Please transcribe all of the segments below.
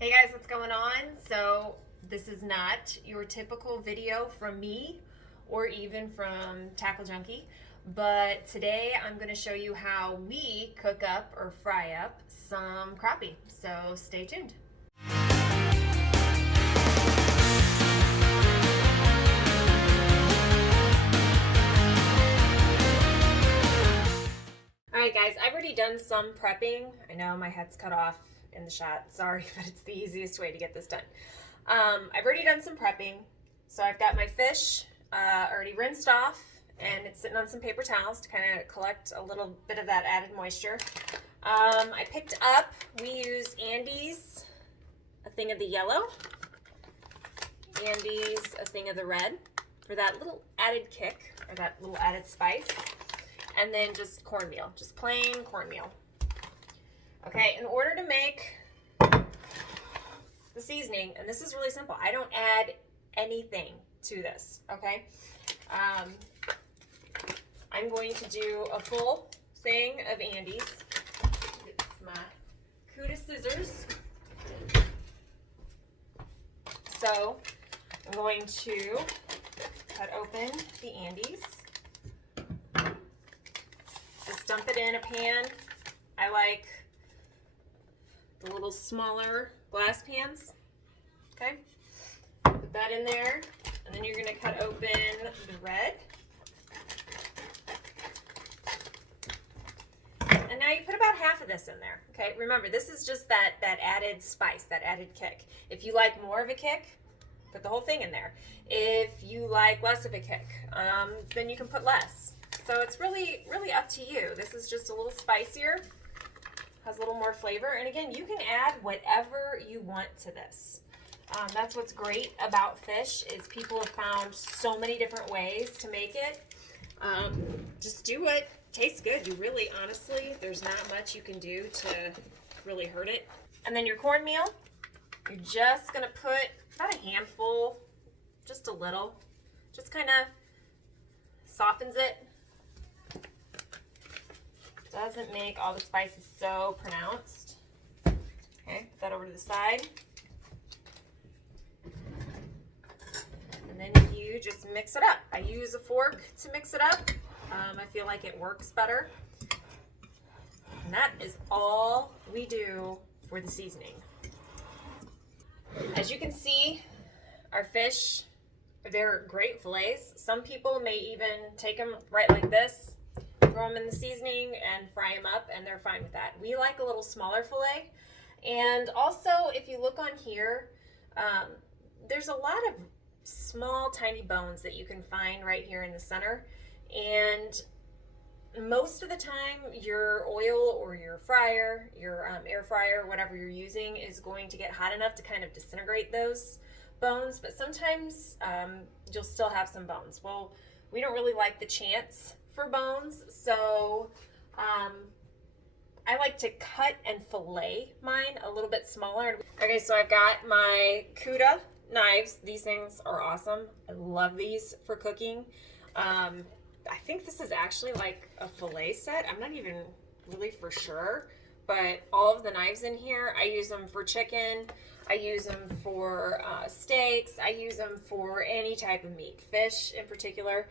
Hey guys, what's going on? So this is not your typical video from me or even from Tackle Junkie, but today I'm going to show you how we cook up or fry up some crappie. So stay tuned. Alright guys, I've already done some prepping. I know my head's cut off in the shot, sorry, but it's the easiest way to get this done. I've already done some prepping. So I've got my fish already rinsed off, and it's sitting on some paper towels to kind of collect a little bit of that added moisture. I picked up, we use Andy's, a thing of the yellow, Andy's, a thing of the red, for that little added kick, or that little added spice. And then just cornmeal, just plain cornmeal. Okay, in order to make the seasoning, and this is really simple, I don't add anything to this, okay? I'm going to do a full thing of Andy's. Get my Cuda scissors. So I'm going to cut open the Andy's. Just dump it in a pan. I like the little smaller glass pans. Okay, put that in there, and then you're going to cut open the red. And now you put about half of this in there. Okay, remember this is just that added spice, that added kick. If you like more of a kick, put the whole thing in there. If you like less of a kick, then you can put less. So it's really up to you. This is just a little spicier, has a little more flavor. And again, you can add whatever you want to this. That's what's great about fish is people have found so many different ways to make it. Just do what tastes good. You really, honestly, there's not much you can do to really hurt it. And then your cornmeal, you're just gonna put about a handful, just a little, just kind of softens it. Doesn't make all the spices so pronounced. Okay, put that over to the side. And then you just mix it up. I use a fork to mix it up. I feel like it works better. And that is all we do for the seasoning. As you can see, our fish, they're great fillets. Some people may even take them right like this, throw them in the seasoning and fry them up, and they're fine with that. We like a little smaller fillet. And also, if you look on here, there's a lot of small, tiny bones that you can find right here in the center. And most of the time, your oil or your fryer, your air fryer, whatever you're using, is going to get hot enough to kind of disintegrate those bones. But sometimes you'll still have some bones. Well, we don't really like the chance for bones, so I like to cut and fillet mine a little bit smaller. Okay, so I've got my Cuda knives. These things are awesome. I love these for cooking. I think this is actually like a fillet set. I'm not even really for sure, but all of the knives in here, I use them for chicken. I use them for steaks. I use them for any type of meat, fish in particular.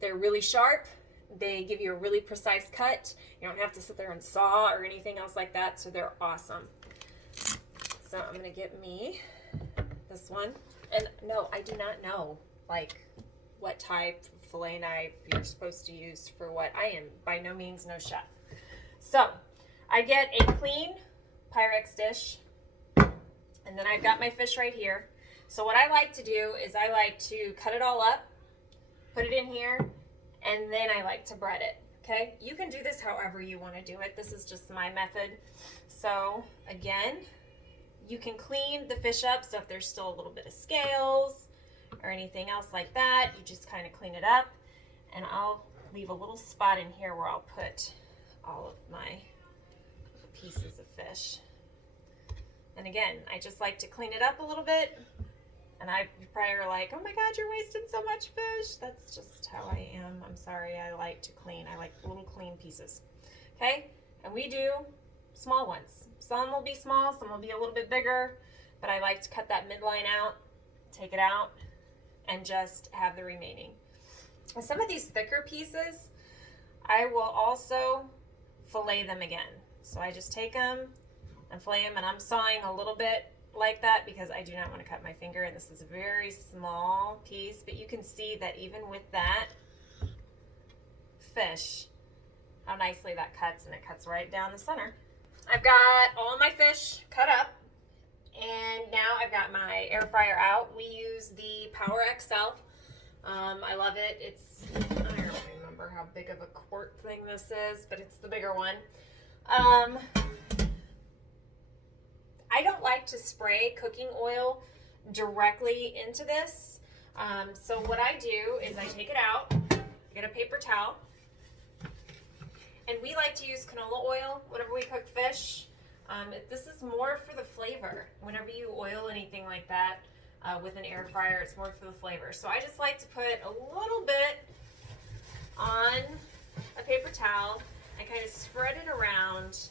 They're really sharp. They give you a really precise cut. You don't have to sit there and saw or anything else like that, so they're awesome. So I'm gonna get me this one. And no, I do not know like what type of fillet knife you're supposed to use for what. I am by no means no chef. So I get a clean Pyrex dish, and then I've got my fish right here. So what I like to do is I like to cut it all up, put it in here, and then I like to bread it, okay? You can do this however you want to do it. This is just my method. So again, you can clean the fish up, so if there's still a little bit of scales or anything else like that, you just kind of clean it up. And I'll leave a little spot in here where I'll put all of my pieces of fish. And again, I just like to clean it up a little bit. And you probably are like, oh my God, you're wasting so much fish. That's just how I am. I'm sorry, I like to clean. I like little clean pieces. Okay, and we do small ones. Some will be small, some will be a little bit bigger, but I like to cut that midline out, take it out, and just have the remaining. And some of these thicker pieces, I will also fillet them again. So I just take them and fillet them, and I'm sawing a little bit like that because I do not want to cut my finger, and this is a very small piece, but you can see that even with that fish, how nicely that cuts, and it cuts right down the center. I've got all my fish cut up, and now I've got my air fryer out. We use the Power XL. I love it. It's, I don't remember how big of a quart thing this is, but it's the bigger one. I don't like to spray cooking oil directly into this. So what I do is I take it out, get a paper towel, and we like to use canola oil whenever we cook fish. This is more for the flavor. Whenever you oil anything like that with an air fryer, it's more for the flavor. So I just like to put a little bit on a paper towel and kind of spread it around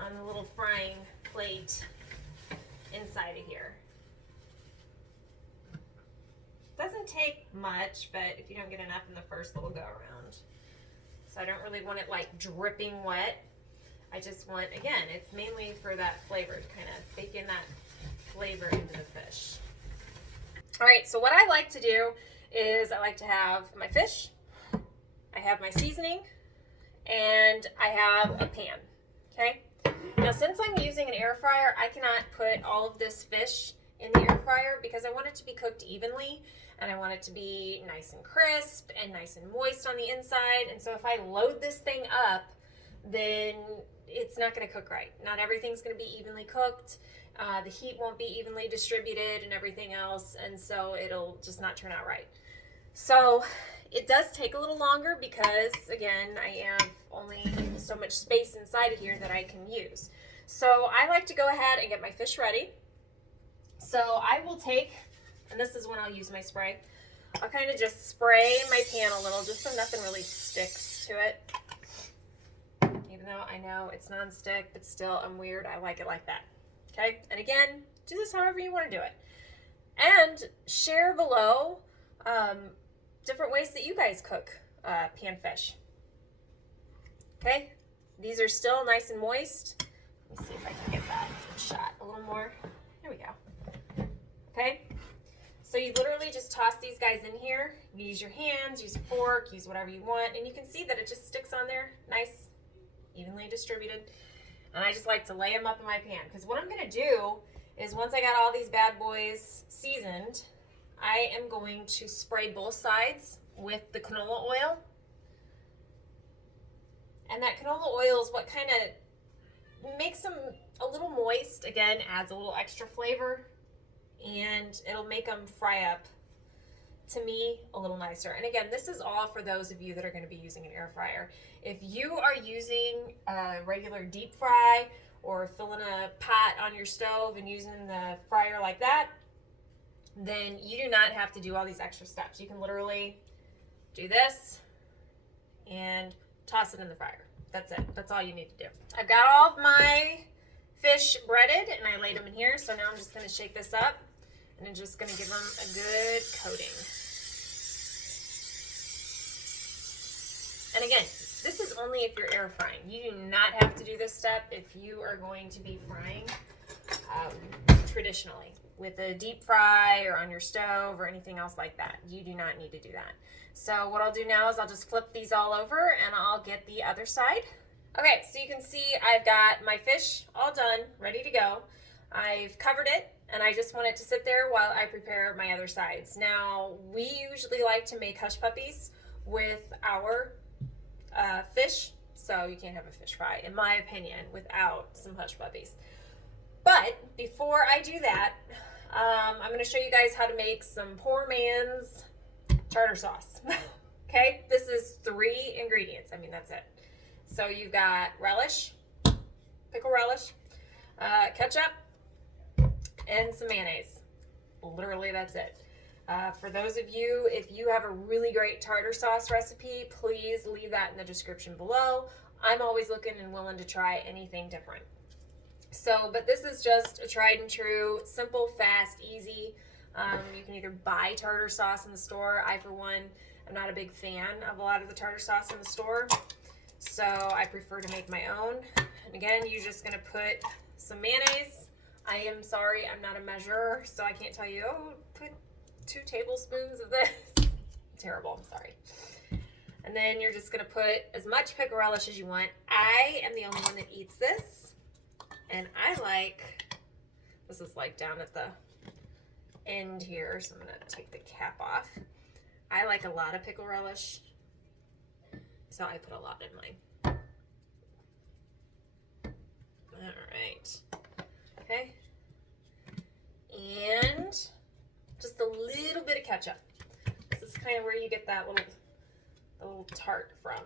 on the little frying plate inside of here. Doesn't take much, but if you don't get enough in the first little go around. So I don't really want it like dripping wet. I just want, again, it's mainly for that flavor, to kind of bake in that flavor into the fish. All right, so what I like to do is I like to have my fish, I have my seasoning, and I have a pan, okay? Now, since I'm using an air fryer, I cannot put all of this fish in the air fryer because I want it to be cooked evenly, and I want it to be nice and crisp and nice and moist on the inside. And so if I load this thing up, then it's not going to cook right. Not everything's going to be evenly cooked. The heat won't be evenly distributed and everything else, and so it'll just not turn out right. So it does take a little longer because, again, I have only so much space inside of here that I can use. So I like to go ahead and get my fish ready. So I will take, and this is when I'll use my spray, I'll kind of just spray my pan a little just so nothing really sticks to it. Even though I know it's non-stick, but still I'm weird. I like it like that. Okay, and again, do this however you want to do it. And share below different ways that you guys cook pan fish. Okay, these are still nice and moist. Let me see if I can get that shot a little more. There we go. Okay, so you literally just toss these guys in here. You use your hands, use a fork, use whatever you want, and you can see that it just sticks on there, nice, evenly distributed. And I just like to lay them up in my pan, because what I'm going to do is once I got all these bad boys seasoned, I am going to spray both sides with the canola oil. And that canola oil is what kind of makes them a little moist, again, adds a little extra flavor, and it'll make them fry up, to me, a little nicer. And again, this is all for those of you that are going to be using an air fryer. If you are using a regular deep fry or filling a pot on your stove and using the fryer like that, then you do not have to do all these extra steps. You can literally do this and toss it in the fryer. That's it. That's all you need to do. I've got all of my fish breaded and I laid them in here. So now I'm just going to shake this up and I'm just going to give them a good coating. And again, this is only if you're air frying. You do not have to do this step if you are going to be frying traditionally with a deep fry or on your stove or anything else like that. You do not need to do that. So what I'll do now is I'll just flip these all over and I'll get the other side. Okay, so you can see I've got my fish all done, ready to go. I've covered it and I just want it to sit there while I prepare my other sides. Now, we usually like to make hush puppies with our fish, so you can't have a fish fry, in my opinion, without some hush puppies. But before I do that, I'm going to show you guys how to make some poor man's tartar sauce. Okay, this is 3 ingredients. I mean, that's it. So you've got relish, pickle relish, ketchup, and some mayonnaise. Literally, that's it. For those of you, if you have a really great tartar sauce recipe, please leave that in the description below. I'm always looking and willing to try anything different. So, but this is just a tried and true, simple, fast, easy. You can either buy tartar sauce in the store. I, for one, am not a big fan of a lot of the tartar sauce in the store, so I prefer to make my own. And again, you're just going to put some mayonnaise. I am sorry, I'm not a measurer, so I can't tell you, oh, put 2 tablespoons of this. Terrible, I'm sorry. And then you're just going to put as much pickle relish as you want. I am the only one that eats this, and I like, this is like down at the end here, so I'm going to take the cap off. I like a lot of pickle relish, so I put a lot in mine. All right. Okay. And just a little bit of ketchup. This is kind of where you get that little tart from.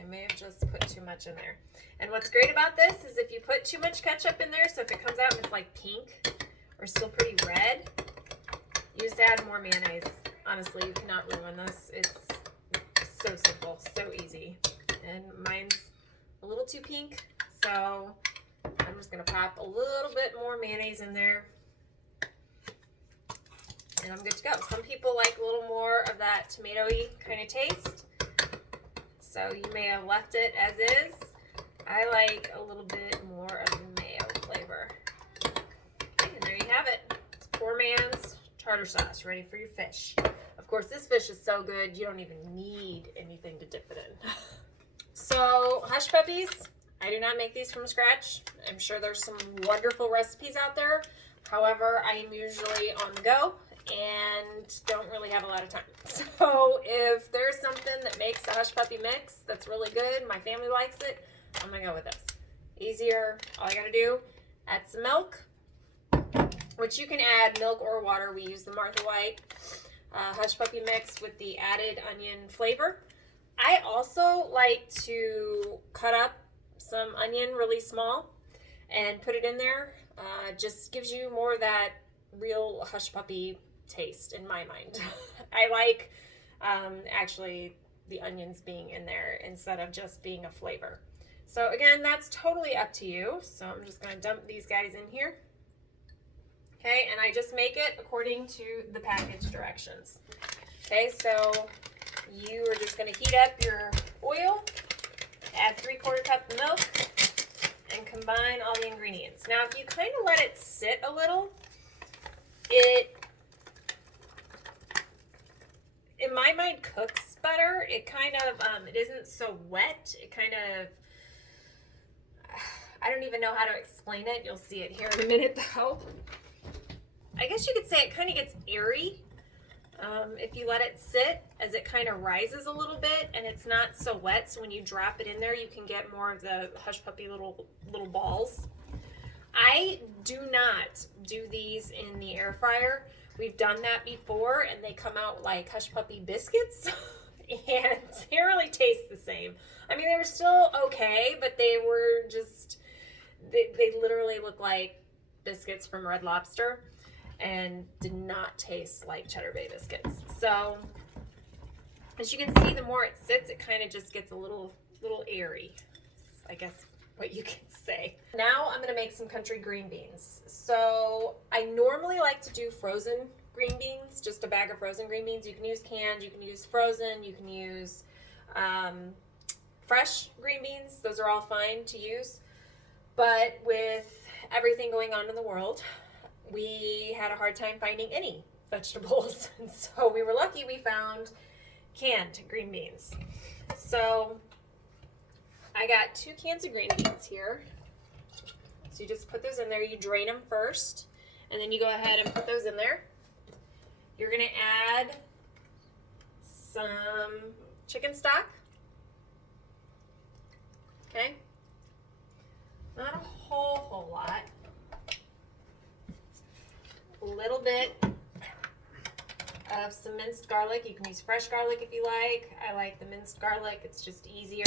I may have just put too much in there. And what's great about this is if you put too much ketchup in there, so if it comes out and it's like pink or still pretty red, you just add more mayonnaise. Honestly, you cannot ruin this. It's so simple, so easy. And mine's a little too pink, so I'm just gonna pop a little bit more mayonnaise in there. And I'm good to go. Some people like a little more of that tomatoey kind of taste, so you may have left it as is. I like a little bit more of the mayo flavor. Okay, and there you have it. It's poor man's tartar sauce, ready for your fish. Of course, this fish is so good, you don't even need anything to dip it in. So, hush puppies, I do not make these from scratch. I'm sure there's some wonderful recipes out there. However, I am usually on the go and don't really have a lot of time. So, if there's something that makes a hush puppy mix that's really good, my family likes it, I'm gonna go with this. Easier, all you gotta do, add some milk, which you can add milk or water. We use the Martha White hush puppy mix with the added onion flavor. I also like to cut up some onion really small and put it in there. Just gives you more of that real hush puppy taste in my mind. I like actually the onions being in there instead of just being a flavor. So again, that's totally up to you. So I'm just gonna dump these guys in here. Okay, and I just make it according to the package directions. Okay, so you are just going to heat up your oil, add 3/4 cup of milk, and combine all the ingredients. Now, if you kind of let it sit a little, it, in my mind, cooks better. It kind of, it isn't so wet. It kind of, I don't even know how to explain it. You'll see it here in a minute, though. I guess you could say it kind of gets airy if you let it sit, as it kind of rises a little bit and it's not so wet, so when you drop it in there you can get more of the hush puppy little balls. I do not do these in the air fryer. We've done that before and they come out like hush puppy biscuits and they really taste the same. I mean, they were still okay, but they were just, they literally look like biscuits from Red Lobster and did not taste like Cheddar Bay biscuits. So as you can see, the more it sits, it kind of just gets a little airy, I guess what you can say. Now I'm going to make some country green beans. So I normally like to do frozen green beans, just a bag of frozen green beans. You can use canned, you can use frozen, you can use fresh green beans. Those are all fine to use. But with everything going on in the world, we had a hard time finding any vegetables. And so we were lucky we found canned green beans. So I got 2 cans of green beans here. So you just put those in there. You drain them first, and then you go ahead and put those in there. You're going to add some chicken stock. Okay. Not a whole lot. A little bit of some minced garlic. You can use fresh garlic if you like. I like the minced garlic. It's just easier.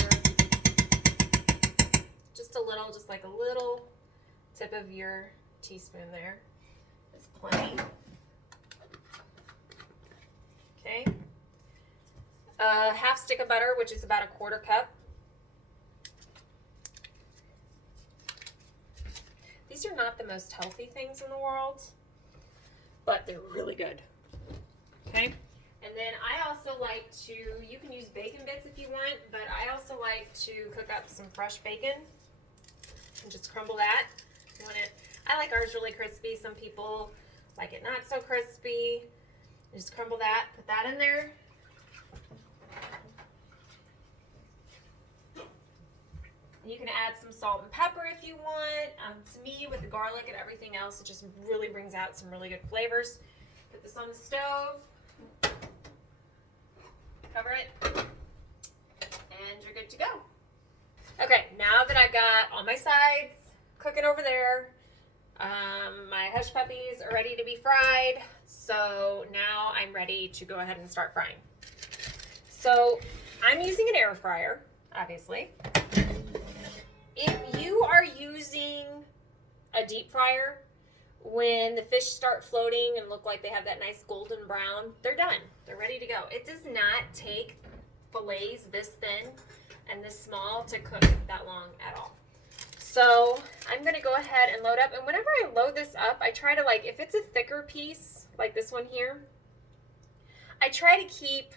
Just a little, just like a little tip of your teaspoon there is plenty. Okay. Half stick of butter, which is about 1/4 cup. These are not the most healthy things in the world, but they're really good. Okay. And then I also like to, you can use bacon bits if you want, but I also like to cook up some fresh bacon and just crumble that. You want it, I like ours really crispy. Some people like it not so crispy. Just crumble that, put that in there. You can add some salt and pepper if you want. To me, with the garlic and everything else, it just really brings out some really good flavors. Put this on the stove. Cover it. And you're good to go. Okay, now that I've got all my sides cooking over there, my hush puppies are ready to be fried. So now I'm ready to go ahead and start frying. So I'm using an air fryer, obviously. If you are using a deep fryer, when the fish start floating and look like they have that nice golden brown, they're done. They're ready to go. It does not take fillets this thin and this small to cook that long at all. So I'm going to go ahead and load up. And whenever I load this up, I try to, like, if it's a thicker piece, like this one here, I try to keep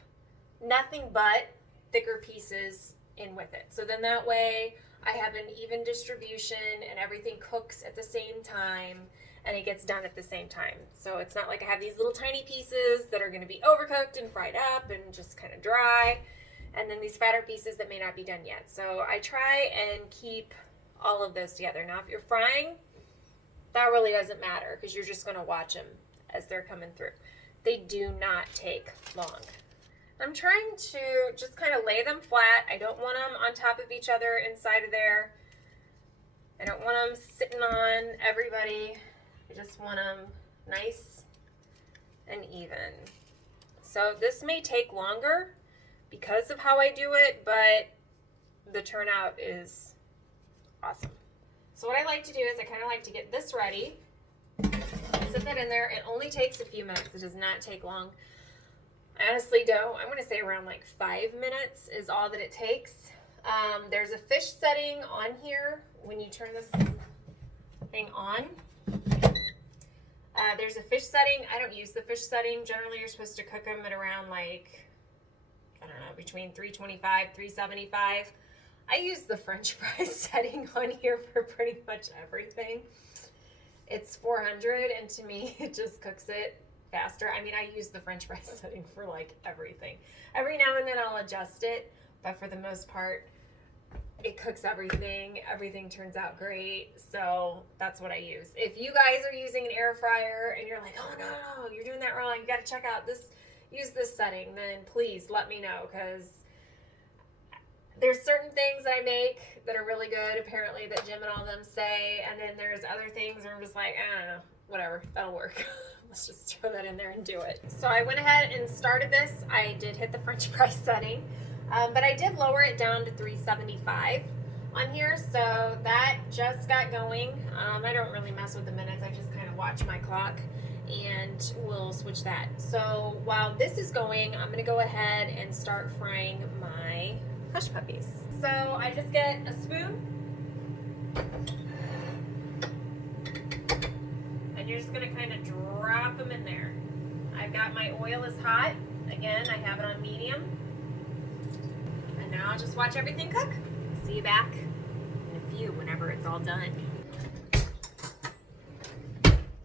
nothing but thicker pieces in with it. So then that way I have an even distribution and everything cooks at the same time and it gets done at the same time. So it's not like I have these little tiny pieces that are going to be overcooked and fried up and just kind of dry, and then these fatter pieces that may not be done yet. So I try and keep all of those together. Now if you're frying, that really doesn't matter because you're just going to watch them as they're coming through. They do not take long. I'm trying to just kind of lay them flat. I don't want them on top of each other inside of there. I don't want them sitting on everybody. I just want them nice and even. So this may take longer because of how I do it, but the turnout is awesome. So what I like to do is I kind of like to get this ready. Set that in there. It only takes a few minutes. It does not take long. I honestly don't. I'm going to say around like 5 minutes is all that it takes. There's a fish setting on here when you turn this thing on. There's a fish setting. I don't use the fish setting. Generally, you're supposed to cook them at around like, I don't know, between 325, 375. I use the French fries setting on here for pretty much everything. It's 400, and to me, it just cooks it faster. I mean, I use the French fries setting for like everything. Every now and then I'll adjust it, but for the most part, it cooks everything. Everything turns out great. So that's what I use. If you guys are using an air fryer and you're like, oh no, you're doing that wrong, you got to check out this, use this setting, then please let me know, because there's certain things that I make that are really good, apparently, that Jim and all them say, and then there's other things where I'm just like, I don't know, whatever, that'll work. Let's just throw that in there and do it. So I went ahead and started this. I did hit the French fry setting, but I did lower it down to 375 on here, so that just got going. I don't really mess with the minutes. I just kind of watch my clock, and we'll switch that. So while this is going, I'm gonna go ahead and start frying my hush puppies. So I just get a spoon, and you're just gonna kind of drop them in there. I've got my oil is hot. Again, I have it on medium. And now I'll just watch everything cook. See you back in a few whenever it's all done.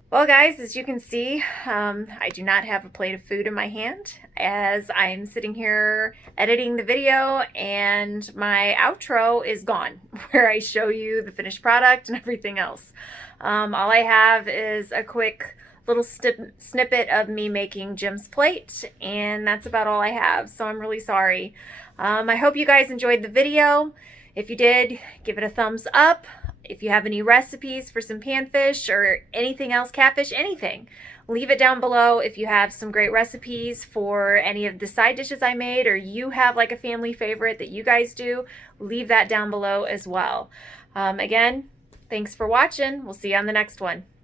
Well guys, as you can see, I do not have a plate of food in my hand as I'm sitting here editing the video, and my outro is gone where I show you the finished product and everything else. All I have is a quick little snippet of me making Jim's plate, and that's about all I have, so I'm really sorry. I hope you guys enjoyed the video. If you did, give it a thumbs up. If you have any recipes for some panfish or anything else, catfish, anything, leave it down below. If you have some great recipes for any of the side dishes I made, or you have like a family favorite that you guys do, leave that down below as well. Again, thanks for watching. We'll see you on the next one.